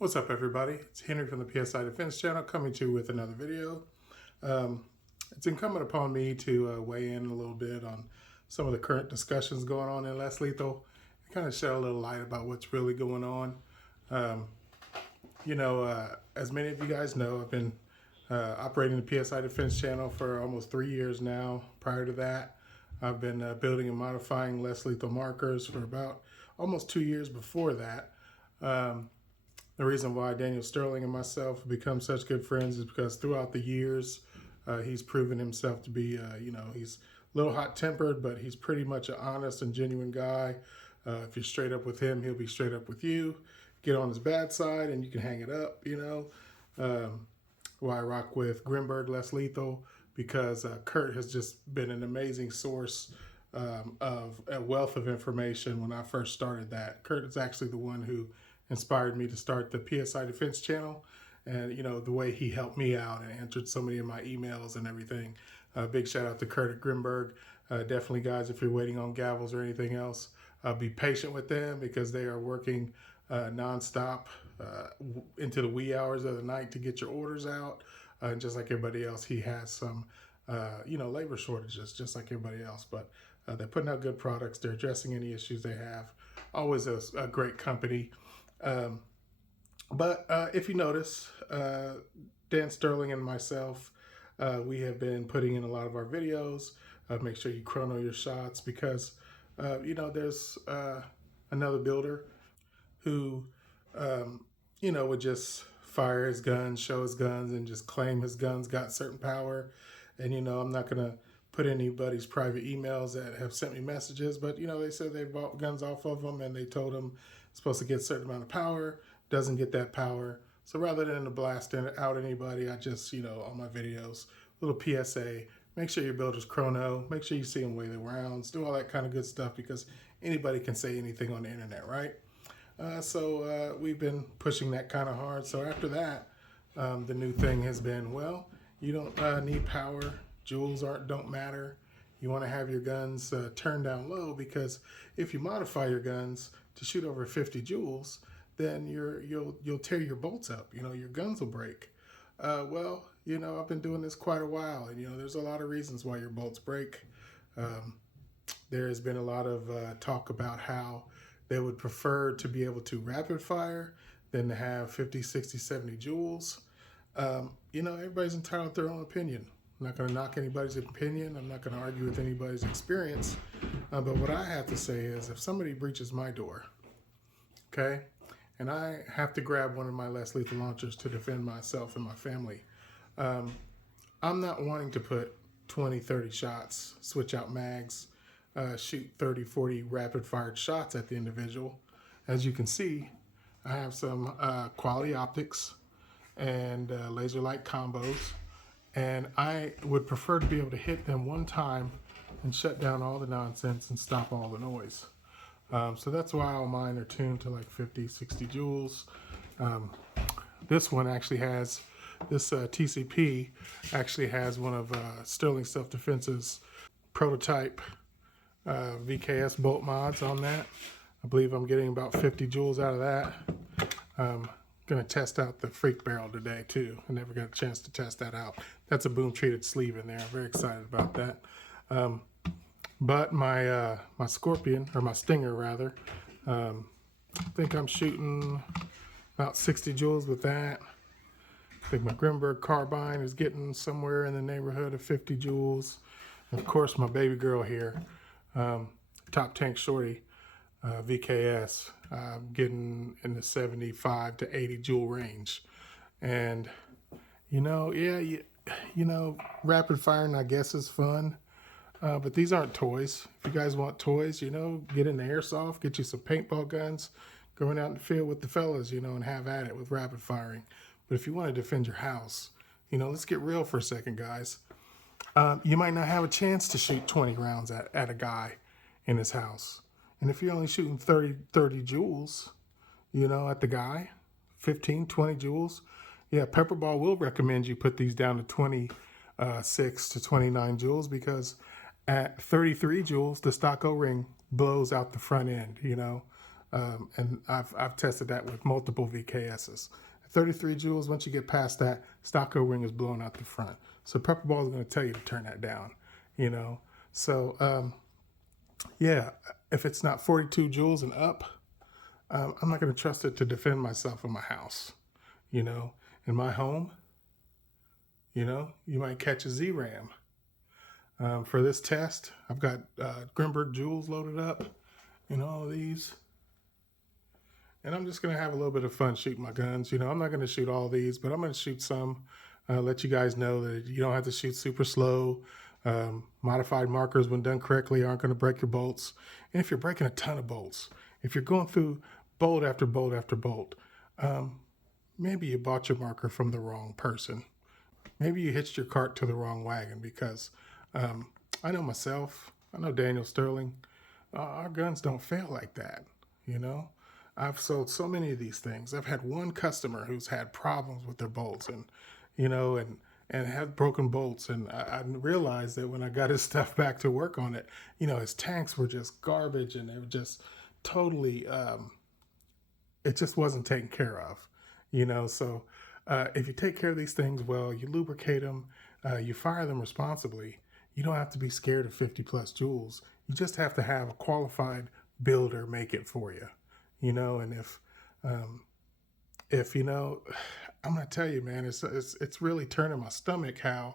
What's up, everybody? It's Henry from the PSI Defense Channel coming to you with another video. It's incumbent upon me to weigh in a little bit on some of the current discussions going on in less lethal and kind of shed a little light about what's really going on. As many of you guys know, I've been operating the PSI Defense Channel for almost 3 years now. Prior to that, I've been building and modifying less lethal markers for about almost 2 years before that. The reason why Daniel Sterling and myself have become such good friends is because throughout the years, he's proven himself to be, he's a little hot-tempered, but he's pretty much an honest and genuine guy. If you're straight up with him, he'll be straight up with you. Get on his bad side and you can hang it up, Why I rock with Grimberg Less Lethal, because Kurt has just been an amazing source of a wealth of information when I first started that. Kurt is actually the one who inspired me to start the PSI Defense Channel, and the way he helped me out and answered so many of my emails and everything. Big shout out to Kurt at Grimberg. Definitely, guys, if you're waiting on gavels or anything else, be patient with them because they are working nonstop into the wee hours of the night to get your orders out. And just like everybody else, he has some labor shortages just like everybody else, but they're putting out good products. They're addressing any issues they have. Always a great company. But if you notice, Dan Sterling and myself, we have been putting in a lot of our videos. Make sure you chrono your shots because, there's another builder who, would just fire his guns, show his guns, and just claim his guns got certain power. And, I'm not going to put anybody's private emails that have sent me messages, but, they said they bought guns off of them and they told them it's supposed to get a certain amount of power, doesn't get that power. So rather than to blast out anybody, I just, on my videos, little PSA, make sure your builder's chrono, make sure you see them weigh the rounds, do all that kind of good stuff because anybody can say anything on the internet, right? So we've been pushing that kind of hard. So after that, the new thing has been, well, you don't need power. Joules don't matter. You want to have your guns turned down low because if you modify your guns to shoot over 50 joules, then you'll tear your bolts up. Your guns will break. I've been doing this quite a while, and there's a lot of reasons why your bolts break. There has been a lot of talk about how they would prefer to be able to rapid fire than to have 50, 60, 70 joules. Everybody's entitled to their own opinion. I'm not going to knock anybody's opinion. I'm not going to argue with anybody's experience. But what I have to say is if somebody breaches my door, okay, and I have to grab one of my less lethal launchers to defend myself and my family, I'm not wanting to put 20, 30 shots, switch out mags, shoot 30, 40 rapid fired shots at the individual. As you can see, I have some quality optics and laser light combos. And I would prefer to be able to hit them one time and shut down all the nonsense and stop all the noise. So that's why all mine are tuned to like 50, 60 joules. This one actually has, this TCP actually has one of Sterling Self-Defense's prototype VKS bolt mods on that. I believe I'm getting about 50 joules out of that. Going to test out the freak barrel today too. I never got a chance to test that out. That's a boom treated sleeve in there. I'm very excited about that. But my my Scorpion, or my Stinger rather, I think I'm shooting about 60 joules with that. I think my Grimberg carbine is getting somewhere in the neighborhood of 50 joules. And of course my baby girl here, Top Tank Shorty, VKS, getting in the 75 to 80 joule range. And rapid firing I guess is fun, but these aren't toys. If you guys want toys, get in the airsoft, get you some paintball guns, going out in the field with the fellas, and have at it with rapid firing. But if you want to defend your house, let's get real for a second, guys. You might not have a chance to shoot 20 rounds at a guy in his house. And if you're only shooting 30 joules, at the guy, 15, 20 joules, yeah, Pepperball will recommend you put these down to 26 to 29 joules because at 33 joules, the stock O-ring blows out the front end, And I've tested that with multiple VKSs. 33 joules, once you get past that, stock O-ring is blowing out the front. So Pepper Ball is going to tell you to turn that down, you know. So, yeah, if it's not 42 joules and up, I'm not going to trust it to defend myself in my house, you know. In my home, you know, you might catch a Z-Ram. For this test, I've got Grimberg joules loaded up, you know, all of these. And I'm just going to have a little bit of fun shooting my guns. You know, I'm not going to shoot all these, but I'm going to shoot some. Let you guys know that you don't have to shoot super slow. Modified markers, when done correctly, aren't going to break your bolts. And if you're breaking a ton of bolts, if you're going through bolt after bolt after bolt, maybe you bought your marker from the wrong person. Maybe you hitched your cart to the wrong wagon, because I know myself, I know Daniel Sterling, our guns don't fail like that, you know? I've sold so many of these things. I've had one customer who's had problems with their bolts and, you know, and had broken bolts. And I realized that when I got his stuff back to work on it, you know, his tanks were just garbage, and they were just totally, it just wasn't taken care of, you know? So if you take care of these things well, you lubricate them, you fire them responsibly, you don't have to be scared of 50 plus joules. You just have to have a qualified builder make it for you. You know, and if you know, I'm gonna tell you, man, it's really turning my stomach how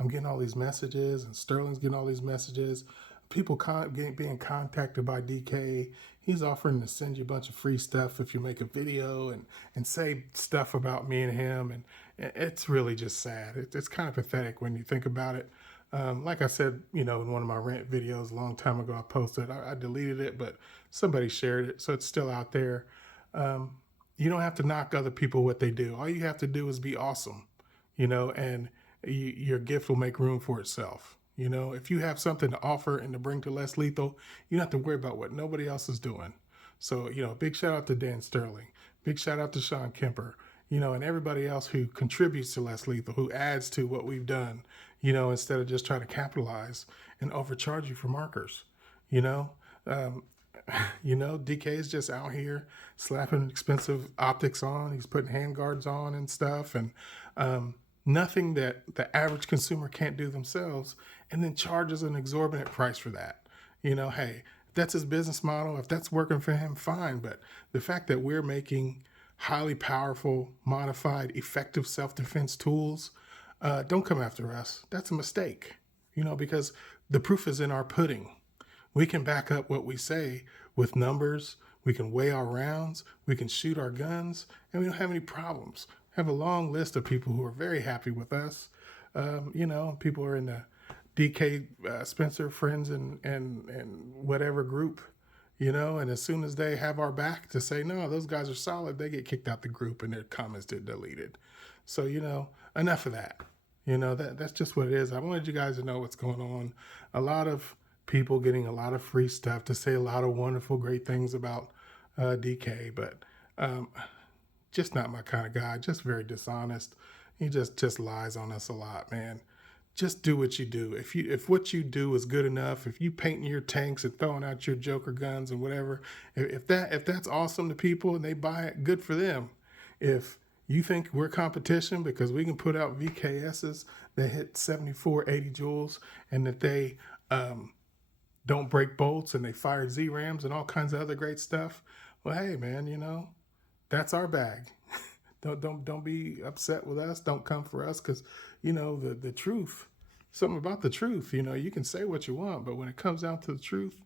I'm getting all these messages, and Sterling's getting all these messages. People being contacted by DK. He's offering to send you a bunch of free stuff if you make a video and say stuff about me and him, and it's really just sad. It's kind of pathetic when you think about it. Like I said, you know, in one of my rant videos a long time ago, I posted, I deleted it, but somebody shared it, so it's still out there. You don't have to knock other people what they do. All you have to do is be awesome, you know, and your gift will make room for itself. You know, if you have something to offer and to bring to Less Lethal, you don't have to worry about what nobody else is doing. So, you know, big shout out to Dan Sterling, big shout out to Sean Kemper, you know, and everybody else who contributes to Less Lethal, who adds to what we've done, you know, instead of just trying to capitalize and overcharge you for markers, you know. You know, DK is just out here slapping expensive optics on. He's putting handguards on and stuff, and nothing that the average consumer can't do themselves, and then charges an exorbitant price for that. You know, hey, if that's his business model, if that's working for him, fine. But the fact that we're making highly powerful, modified, effective self-defense tools, don't come after us. That's a mistake, you know, because the proof is in our pudding. We can back up what we say with numbers. We can weigh our rounds. We can shoot our guns, and we don't have any problems. I have a long list of people who are very happy with us. You know, people are in the DK Spencer friends and whatever group, you know, and as soon as they have our back to say, no, those guys are solid, they get kicked out the group and their comments get deleted. So, you know, enough of that. You know, that's just what it is. I wanted you guys to know what's going on. A lot of people getting a lot of free stuff to say a lot of wonderful, great things about DK, but just not my kind of guy. Just very dishonest. He just lies on us a lot, man. Just do what you do. If what you do is good enough, if you painting your tanks and throwing out your Joker guns and whatever, if that's awesome to people and they buy it, good for them. If you think we're competition because we can put out VKSs that hit 74, 80 joules, and that they don't break bolts and they fire Z-Rams and all kinds of other great stuff, well, hey, man, you know, that's our bag. Don't be upset with us. Don't come for us, because, you know, the truth, something about the truth, you know, you can say what you want, but when it comes down to the truth,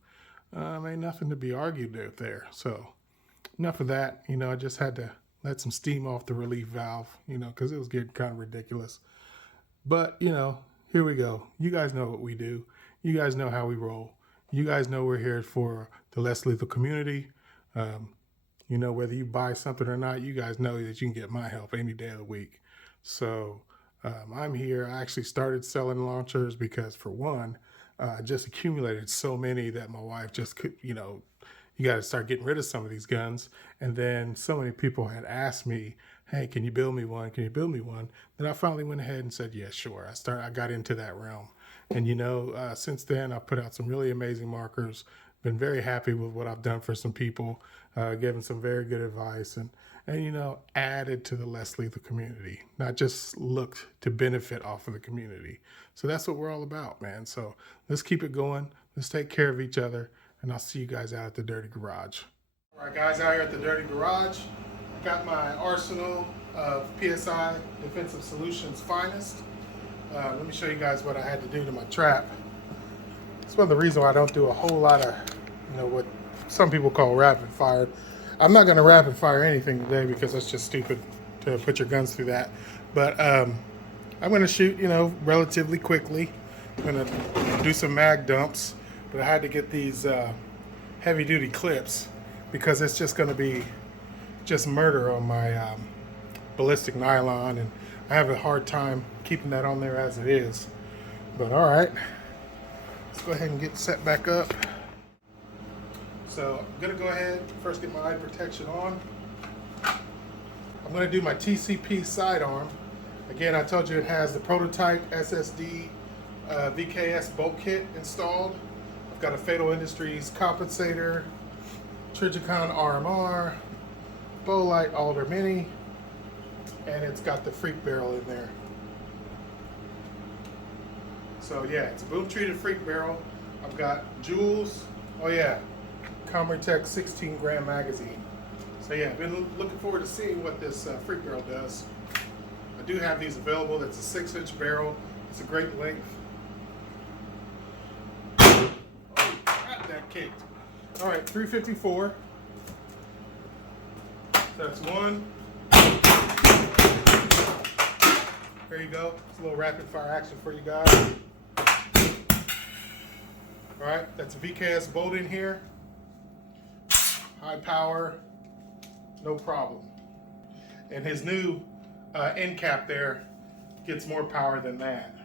ain't nothing to be argued out there. So enough of that. You know, I just had to let some steam off the relief valve, you know, because it was getting kind of ridiculous. But, you know, here we go. You guys know what we do. You guys know how we roll. You guys know we're here for the Less Lethal community. You know, whether you buy something or not, you guys know that you can get my help any day of the week. So I'm here. I actually started selling launchers because, for one, I just accumulated so many that my wife just could, you know, you got to start getting rid of some of these guns. And then so many people had asked me, hey, can you build me one? Can you build me one? Then I finally went ahead and said, yeah, sure. I got into that realm. And, you know, since then, I've put out some really amazing markers. Been very happy with what I've done for some people. given some very good advice, and you know, added to the less lethal community, not just looked to benefit off of the community. So that's what we're all about, man. So let's keep it going. Let's take care of each other, and I'll see you guys out at the Dirty Garage. All right, guys, out here at the Dirty Garage, got my arsenal of PSI Defensive Solutions finest. Let me show you guys what I had to do to my trap. It's one of the reasons why I don't do a whole lot of, you know, what some people call rapid fire. I'm not going to rapid fire anything today because that's just stupid to put your guns through that. But I'm going to shoot, you know, relatively quickly. I'm going to do some mag dumps, but I had to get these heavy duty clips because it's just going to be just murder on my ballistic nylon, and I have a hard time keeping that on there as it is. But all right, let's go ahead and get set back up. So I'm gonna go ahead first get my eye protection on. I'm gonna do my TCP sidearm. Again, I told you it has the prototype SSD VKS bolt kit installed. I've got a Fatal Industries compensator, Trijicon RMR, Bowlight Alder Mini, and it's got the freak barrel in there. So yeah, it's a boom treated freak barrel. I've got jewels. Oh yeah, Commertech 16 gram magazine. So yeah, I've been looking forward to seeing what this freak barrel does. I do have these available. That's a 6-inch barrel. It's a great length. Oh, got that kicked. All right, 354. That's one. There you go. It's a little rapid fire action for you guys. All right, that's a VKS bolt in here. High power, no problem. And his new end cap there gets more power than that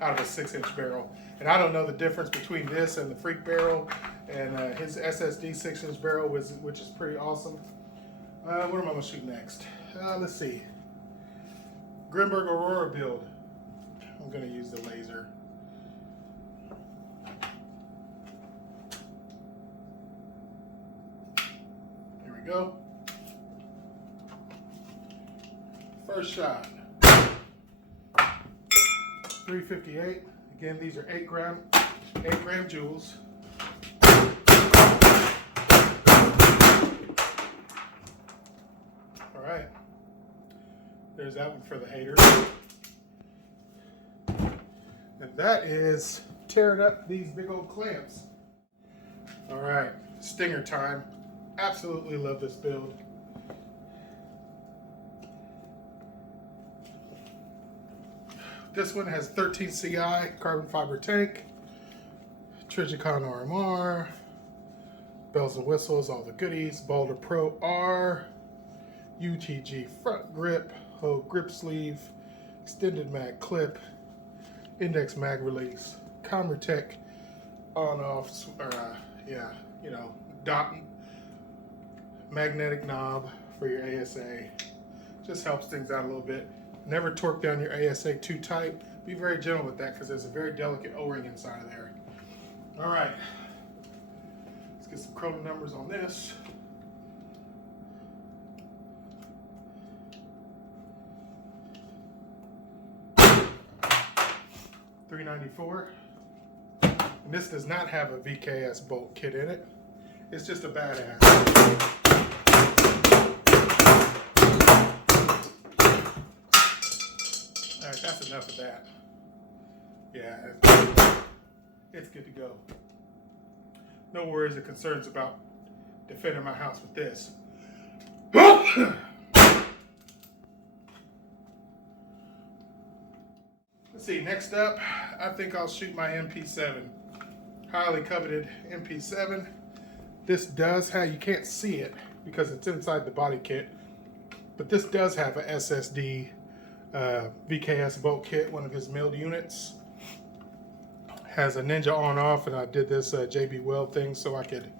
out of a 6-inch barrel. And I don't know the difference between this and the freak barrel and his SSD 6-inch barrel, which is pretty awesome. What am I gonna shoot next? Let's see. Grimberg Aurora build. I'm gonna use the laser. Here we go. First shot. 358. Again, these are 8 gram jewels. All right. There's that one for the haters. And that is tearing up these big old clamps. All right, stinger time. Absolutely love this build. This one has 13 CI, carbon fiber tank, Trijicon RMR, bells and whistles, all the goodies, Boulder Pro R, UTG front grip, Hogue grip sleeve, extended mag clip, index mag release, Commertech on-off, dot magnetic knob for your ASA. Just helps things out a little bit. Never torque down your ASA too tight. Be very gentle with that because there's a very delicate O-ring inside of there. All right, let's get some chrono numbers on this. $394. And this does not have a VKS bolt kit in it. It's just a badass. All right, that's enough of that. Yeah, it's good to go. No worries or concerns about defending my house with this. Let's see, next up, I think I'll shoot my MP7. Highly coveted MP7. This does have, you can't see it because it's inside the body kit, but this does have a SSD VKS bolt kit, one of his milled units. Has a Ninja on off, and I did this JB Weld thing so I could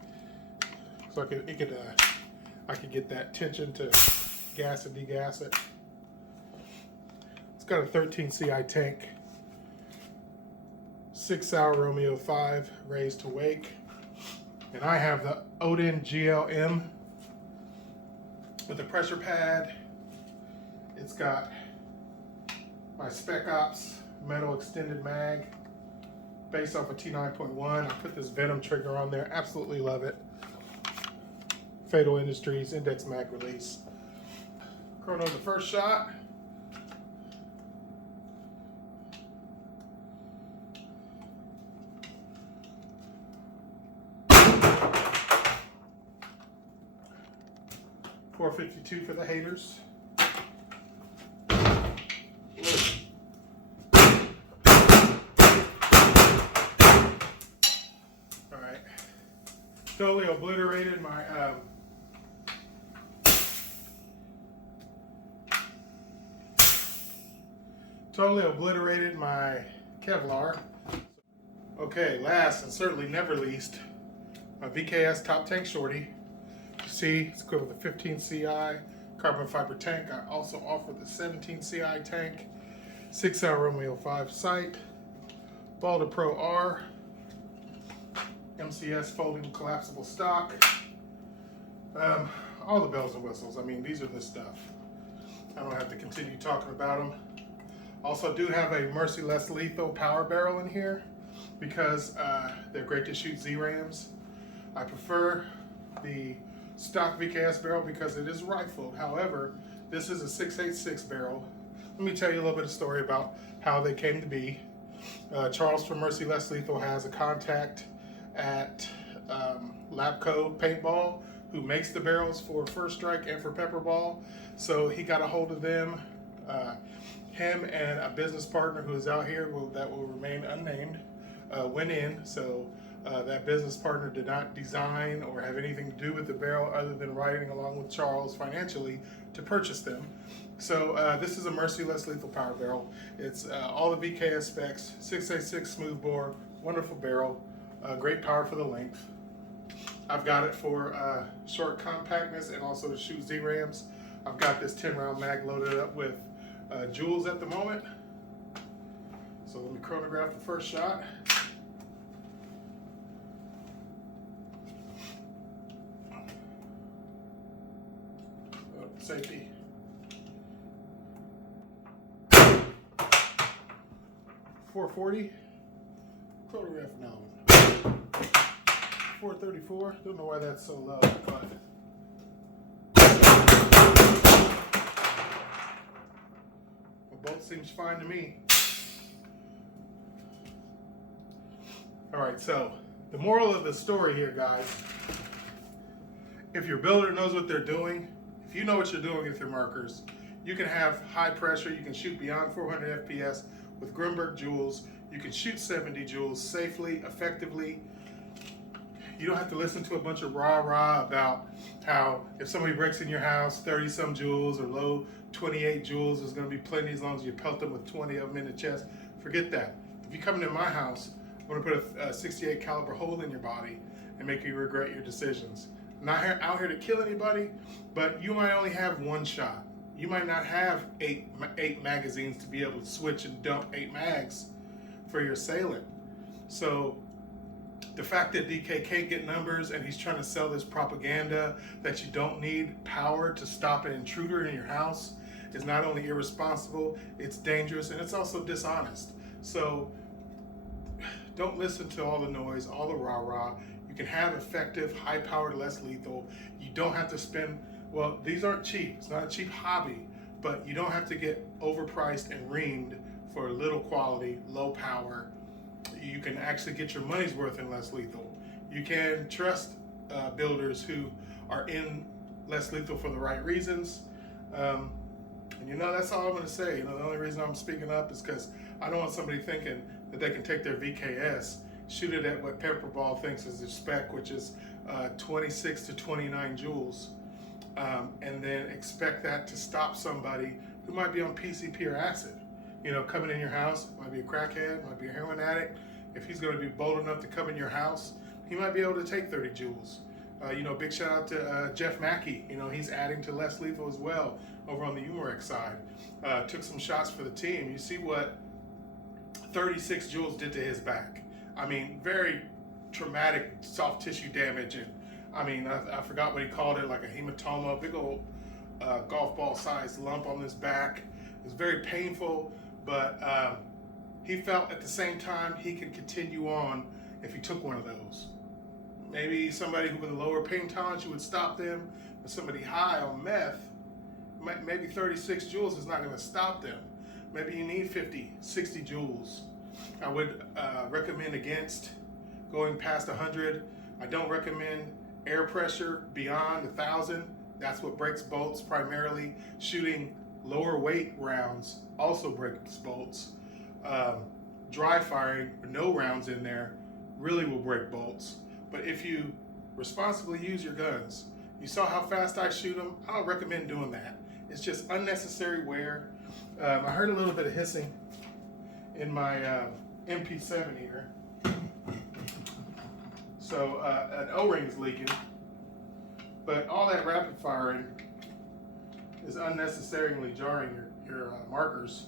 get that tension to gas and degas it. It's got a 13 CI tank, 6 Sauer Romeo 5 raised to wake, and I have the Odin GLM with a pressure pad. It's got my Spec Ops metal extended mag based off of T9.1. I put this Venom trigger on there. Absolutely love it. Fatal Industries Index Mag release. Chrono the first shot. .452 for the haters. All right. Totally obliterated my Kevlar. Okay, last and certainly never least, my VKS Top Tank Shorty. You see, it's equipped with a 15 CI carbon fiber tank. I also offer the 17 CI tank, 6-hour Romeo 5 sight, Balder Pro R, MCS folding collapsible stock, all the bells and whistles. I mean, these are the stuff. I don't have to continue talking about them. Also do have a Mercy Less Lethal power barrel in here because they're great to shoot Z-Rams. I prefer the stock VKS barrel because it is rifled. However, this is a 6.86 barrel. Let me tell you a little bit of story about how they came to be. Charles from Mercy Less Lethal has a contact at Lapco Paintball who makes the barrels for First Strike and for Pepper Ball. So he got a hold of them. Him and a business partner who is out here that will remain unnamed went in. So that business partner did not design or have anything to do with the barrel other than riding along with Charles financially to purchase them. So this is a Mercy Less Lethal power barrel. It's all the VKS specs, 6.86 smooth bore, wonderful barrel, great power for the length. I've got it for short compactness and also to shoot Z-Rams. I've got this 10-round mag loaded up with jewels at the moment. So let me chronograph the first shot. Oh, safety. .440. Chronograph another one. 434. Don't know why that's so low, but bolt seems fine to me. All right, so the moral of the story here, guys, if your builder knows what they're doing, if you know what you're doing with your markers, you can have high pressure, you can shoot beyond 400 FPS with Grimberg jewels, you can shoot 70 joules safely, effectively. You don't have to listen to a bunch of rah-rah about how if somebody breaks in your house, 30-some joules or low 28 joules is going to be plenty as long as you pelt them with 20 of them in the chest. Forget that. If you come into my house, I'm going to put a 68 caliber hole in your body and make you regret your decisions. I'm not out here to kill anybody, but you might only have one shot. You might not have eight magazines to be able to switch and dump 8 mags for your assailant. So the fact that DK can't get numbers and he's trying to sell this propaganda that you don't need power to stop an intruder in your house is not only irresponsible, it's dangerous, and it's also dishonest. So don't listen to all the noise, all the rah-rah. You can have effective, high-powered, less lethal. You don't have to spend, well, these aren't cheap. It's not a cheap hobby, but you don't have to get overpriced and reamed for little quality, low power. You can actually get your money's worth in less lethal. You can trust builders who are in less lethal for the right reasons. And that's all I'm going to say. The only reason I'm speaking up is because I don't want somebody thinking that they can take their VKS, shoot it at what Pepper Ball thinks is their spec, which is 26 to 29 joules, and then expect that to stop somebody who might be on PCP or acid. Coming in your house, might be a crackhead, might be a heroin addict. If he's going to be bold enough to come in your house, he might be able to take 30 joules. Big shout out to Jeff Mackey. He's adding to less lethal as well over on the Umarex side. Took some shots for the team. You see what 36 joules did to his back. I mean, very traumatic soft tissue damage. And I forgot what he called it, like a hematoma, big old golf ball sized lump on his back. It was very painful, but he felt at the same time he could continue on if he took one of those. Maybe somebody with a lower pain tolerance, you would stop them, but somebody high on meth, maybe 36 joules is not going to stop them. Maybe you need 50, 60 joules. I would recommend against going past 100. I don't recommend air pressure beyond 1,000. That's what breaks bolts primarily. Shooting lower weight rounds also breaks bolts. Dry firing, no rounds in there, really will break bolts. But if you responsibly use your guns, you saw how fast I shoot them, I don't recommend doing that. It's just unnecessary wear. I heard a little bit of hissing in my MP7 here. So an O-ring is leaking, but all that rapid firing is unnecessarily jarring your markers.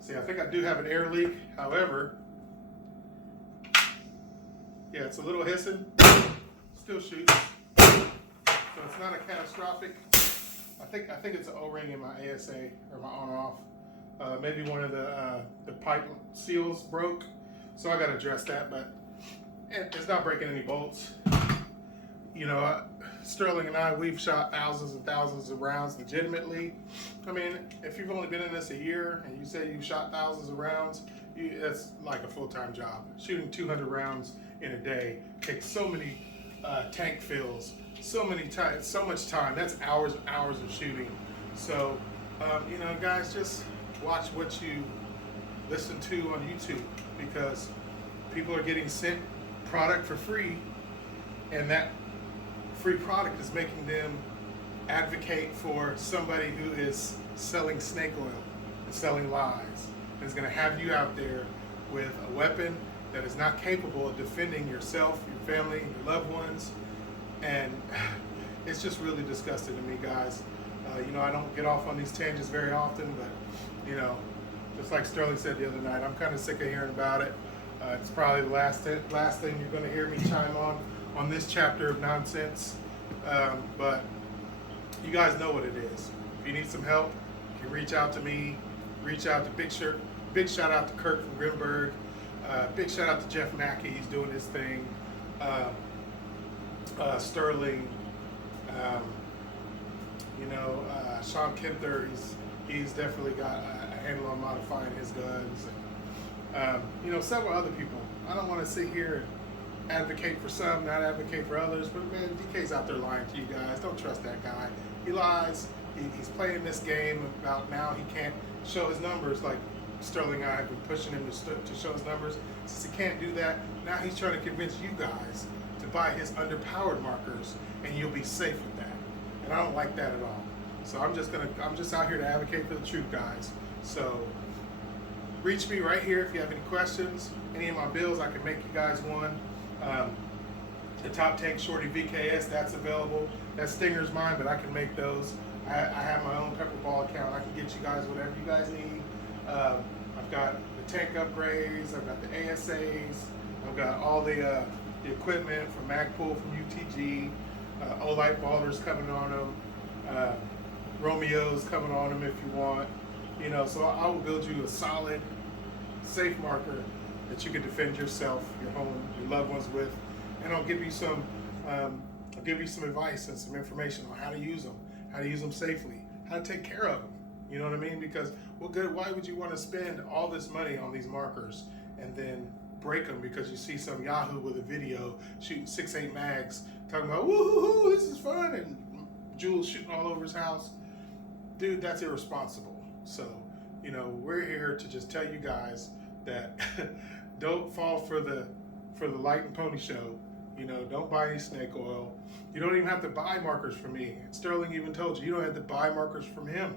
See, I think I do have an air leak. However, yeah, it's a little hissing. Still shoots. So it's not a catastrophic. I think it's an O-ring in my ASA or my on-off. Maybe one of the pipe seals broke, so I got to address that. But it's not breaking any bolts. You know, Sterling and I, we've shot thousands and thousands of rounds legitimately. I mean, if you've only been in this a year and you say you've shot thousands of rounds, that's like a full-time job. Shooting 200 rounds in a day takes so many tank fills, so much time. That's hours and hours of shooting. So, you know, guys, just watch what you listen to on YouTube, because people are getting sent product for free, and that free product is making them advocate for somebody who is selling snake oil and selling lies, and is going to have you out there with a weapon that is not capable of defending yourself, your family, your loved ones. And it's just really disgusting to me, guys. You know, I don't get off on these tangents very often, but, you know, just like Sterling said the other night, I'm kind of sick of hearing about it. It's probably the last thing you're going to hear me chime on this chapter of nonsense. But you guys know what it is. If you need some help, you can reach out to me, reach out to Big shout out to Kirk from Grimberg. Big shout out to Jeff Mackey, he's doing his thing. Sterling, you know, Sean Kinther, he's definitely got a handle on modifying his guns. You know, several other people. I don't want to sit here and advocate for some, not advocate for others, but man, DK's out there lying to you guys. Don't trust that guy. He lies. He's playing this game about now he can't show his numbers like Sterling and I have been pushing him to show his numbers. Since he can't do that, now he's trying to convince you guys to buy his underpowered markers, and you'll be safe with that. And I don't like that at all. So I'm just out here to advocate for the truth, guys. So reach me right here if you have any questions. Any of my builds, I can make you guys one. The Top Tank Shorty VKS, that's available. That Stinger's mine, but I can make those. I have my own pepper ball account. I can get you guys whatever you guys need. I've got the tank upgrades. I've got the ASAs. I've got all the equipment from Magpul, from UTG. Olight Ballers coming on them. Romeo's coming on them if you want. You know, so I will build you a solid, safe marker that you can defend yourself, your home, your loved ones with, and I'll give you some advice and some information on how to use them safely, how to take care of them. You know what I mean? Because why would you want to spend all this money on these markers and then break them because you see some Yahoo with a video shooting 6.8 mags talking about woo-hoo-hoo, this is fun, and Jules shooting all over his house? Dude, that's irresponsible. So, you know, we're here to just tell you guys that don't fall for the light and pony show. You know, don't buy any snake oil. You don't even have to buy markers from me. Sterling even told you don't have to buy markers from him.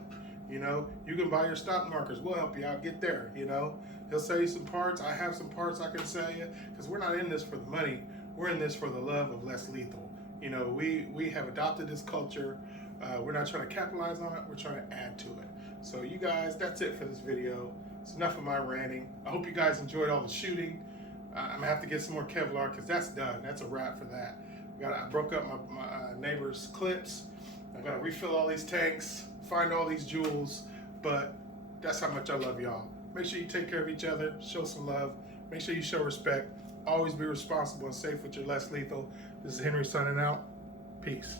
You know, you can buy your stock markers. We'll help you out. Get there. You know, he'll sell you some parts. I have some parts I can sell you, because we're not in this for the money. We're in this for the love of less lethal. You know, we have adopted this culture. We're not trying to capitalize on it. We're trying to add to it. So you guys, that's it for this video. It's enough of my ranting. I hope you guys enjoyed all the shooting. I'm gonna have to get some more Kevlar because that's done. That's a wrap for that. I broke up my neighbor's clips. I gotta refill all these tanks, find all these jewels, but that's how much I love y'all. Make sure you take care of each other, show some love, make sure you show respect, always be responsible and safe with your less lethal. This is Henry signing out. Peace.